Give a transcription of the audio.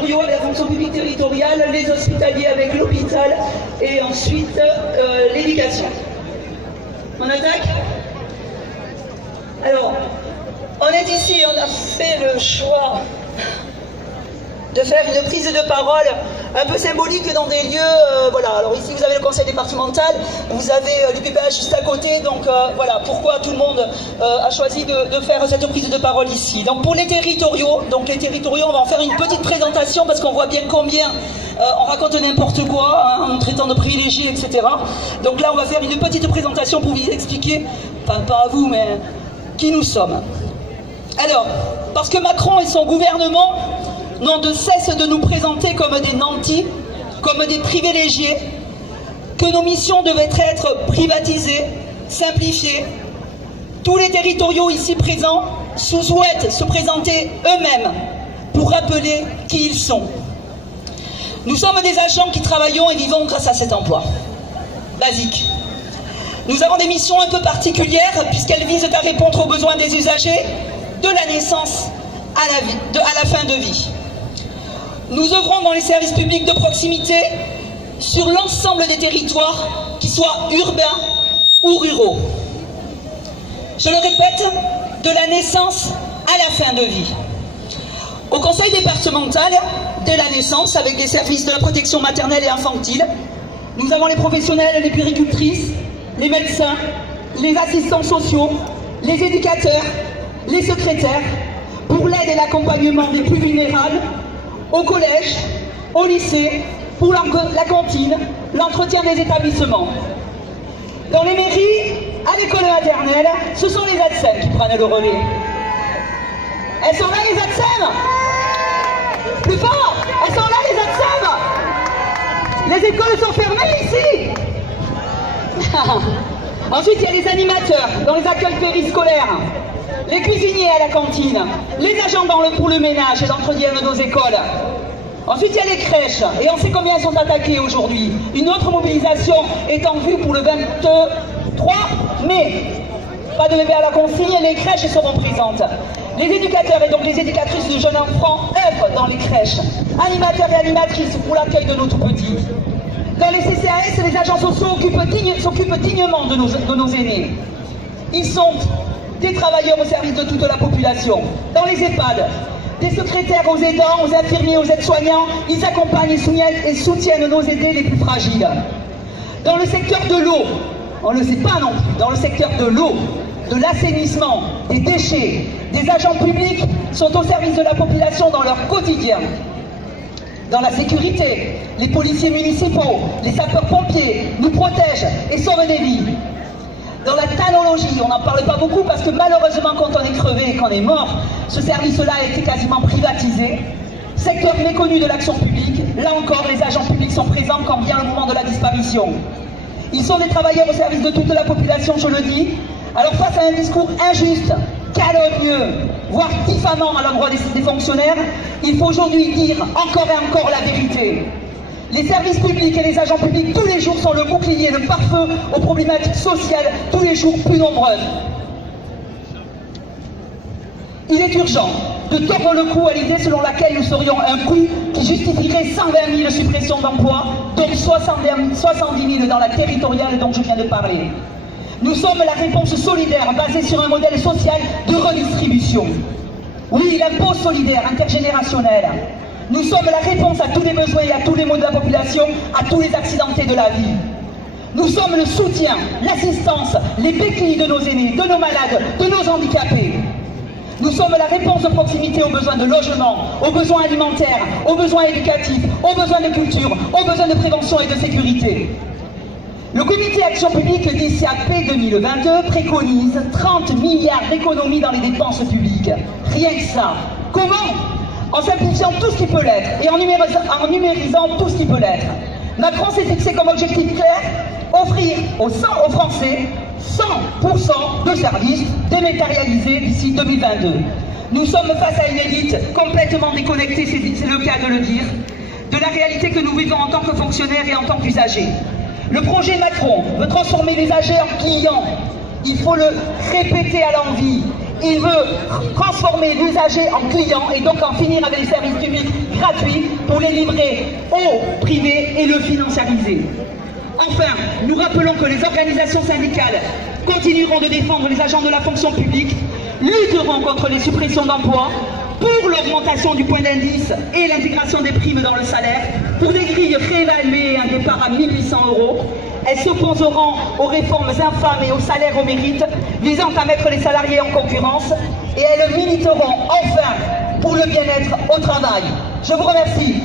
territoriaux, la fonction publique territoriale, les hospitaliers avec l'hôpital et ensuite l'éducation. On attaque? Alors, on est ici, on a fait le choix de faire une prise de parole un peu symbolique dans des lieux, voilà. Alors ici vous avez le conseil départemental, vous avez l'UPPH juste à côté, donc voilà pourquoi tout le monde a choisi de faire cette prise de parole ici. Donc pour les territoriaux, on va en faire une petite présentation parce qu'on voit bien combien on raconte n'importe quoi, hein, en nous traitant de privilégiés, etc. Donc là on va faire une petite présentation pour vous expliquer, enfin pas à vous, mais qui nous sommes. Alors, parce que Macron et son gouvernement n'ont de cesse de nous présenter comme des nantis, comme des privilégiés, que nos missions devaient être privatisées, simplifiées. Tous les territoriaux ici présents souhaitent se présenter eux-mêmes pour rappeler qui ils sont. Nous sommes des agents qui travaillons et vivons grâce à cet emploi. Basique. Nous avons des missions un peu particulières puisqu'elles visent à répondre aux besoins des usagers de la naissance à la fin de vie. Nous œuvrons dans les services publics de proximité sur l'ensemble des territoires, qu'ils soient urbains ou ruraux. Je le répète, de la naissance à la fin de vie. Au conseil départemental, dès la naissance, avec les services de la protection maternelle et infantile, nous avons les professionnels, les puéricultrices, les médecins, les assistants sociaux, les éducateurs, les secrétaires, pour l'aide et l'accompagnement des plus vulnérables, au collège, au lycée, pour la cantine, l'entretien des établissements. Dans les mairies, à l'école maternelle, ce sont les ATSEM qui prennent le relais. Elles sont là les ATSEM? Plus fort! Elles sont là les ATSEM? Les écoles sont fermées ici. Ensuite, il y a les animateurs dans les accueils périscolaires, les cuisiniers à la cantine, les agents pour le ménage et l'entretien de nos écoles. Ensuite, il y a les crèches, et on sait combien elles sont attaquées aujourd'hui. Une autre mobilisation est en vue pour le 23 mai. Pas de bébé à la consigne, les crèches seront présentes. Les éducateurs et donc les éducatrices de jeunes enfants œuvrent dans les crèches. Animateurs et animatrices pour l'accueil de nos tout-petits. Dans les CCAS, les agents sociaux s'occupent dignement de nos aînés. Ils sont des travailleurs au service de toute la population. Dans les EHPAD, des secrétaires aux aidants, aux infirmiers, aux aides-soignants, ils accompagnent et soutiennent nos aînés les plus fragiles. Dans le secteur de l'eau, on ne le sait pas non plus, dans le secteur de l'eau, de l'assainissement, des déchets, des agents publics sont au service de la population dans leur quotidien. Dans la sécurité, les policiers municipaux, les sapeurs-pompiers nous protègent et sauvent des vies. Dans la thanologie, on n'en parle pas beaucoup parce que malheureusement quand on est crevé et qu'on est mort, ce service-là a été quasiment privatisé. Secteur méconnu de l'action publique, là encore les agents publics sont présents quand vient le moment de la disparition. Ils sont des travailleurs au service de toute la population, je le dis. Alors face à un discours injuste, calomnieux, voire diffamant à l'endroit des fonctionnaires, il faut aujourd'hui dire encore et encore la vérité. Les services publics et les agents publics tous les jours sont le bouclier, le pare-feu aux problématiques sociales tous les jours plus nombreuses. Il est urgent de tordre le cou à l'idée selon laquelle nous serions un coût qui justifierait 120 000 suppressions d'emplois, dont 70 000 dans la territoriale dont je viens de parler. Nous sommes la réponse solidaire basée sur un modèle social de redistribution. Oui, l'impôt solidaire intergénérationnel. Nous sommes la réponse à tous les besoins et à tous les maux de la population, à tous les accidentés de la vie. Nous sommes le soutien, l'assistance, les béquilles de nos aînés, de nos malades, de nos handicapés. Nous sommes la réponse de proximité aux besoins de logement, aux besoins alimentaires, aux besoins éducatifs, aux besoins de culture, aux besoins de prévention et de sécurité. Le comité Action publique DICIAP 2022 préconise 30 milliards d'économies dans les dépenses publiques. Rien que ça. Comment? En simplifiant tout ce qui peut l'être et en numérisant tout ce qui peut l'être. Macron s'est fixé comme objectif clair, offrir aux Français 100% de services dématérialisés d'ici 2022. Nous sommes face à une élite complètement déconnectée, c'est le cas de le dire, de la réalité que nous vivons en tant que fonctionnaires et en tant qu'usagers. Le projet Macron veut transformer les usagers en clients. Il faut le répéter à l'envi. Il veut transformer l'usager en client et donc en finir avec les services publics gratuit pour les livrer au privé et le financiariser. Enfin, nous rappelons que les organisations syndicales continueront de défendre les agents de la fonction publique, lutteront contre les suppressions d'emplois, pour l'augmentation du point d'indice et l'intégration des primes dans le salaire, pour des grilles réévaluées et un départ à 1 800 €. Elles s'opposeront aux réformes infâmes et aux salaires au mérite, visant à mettre les salariés en concurrence, et elles militeront enfin pour le bien-être au travail. Je vous remercie.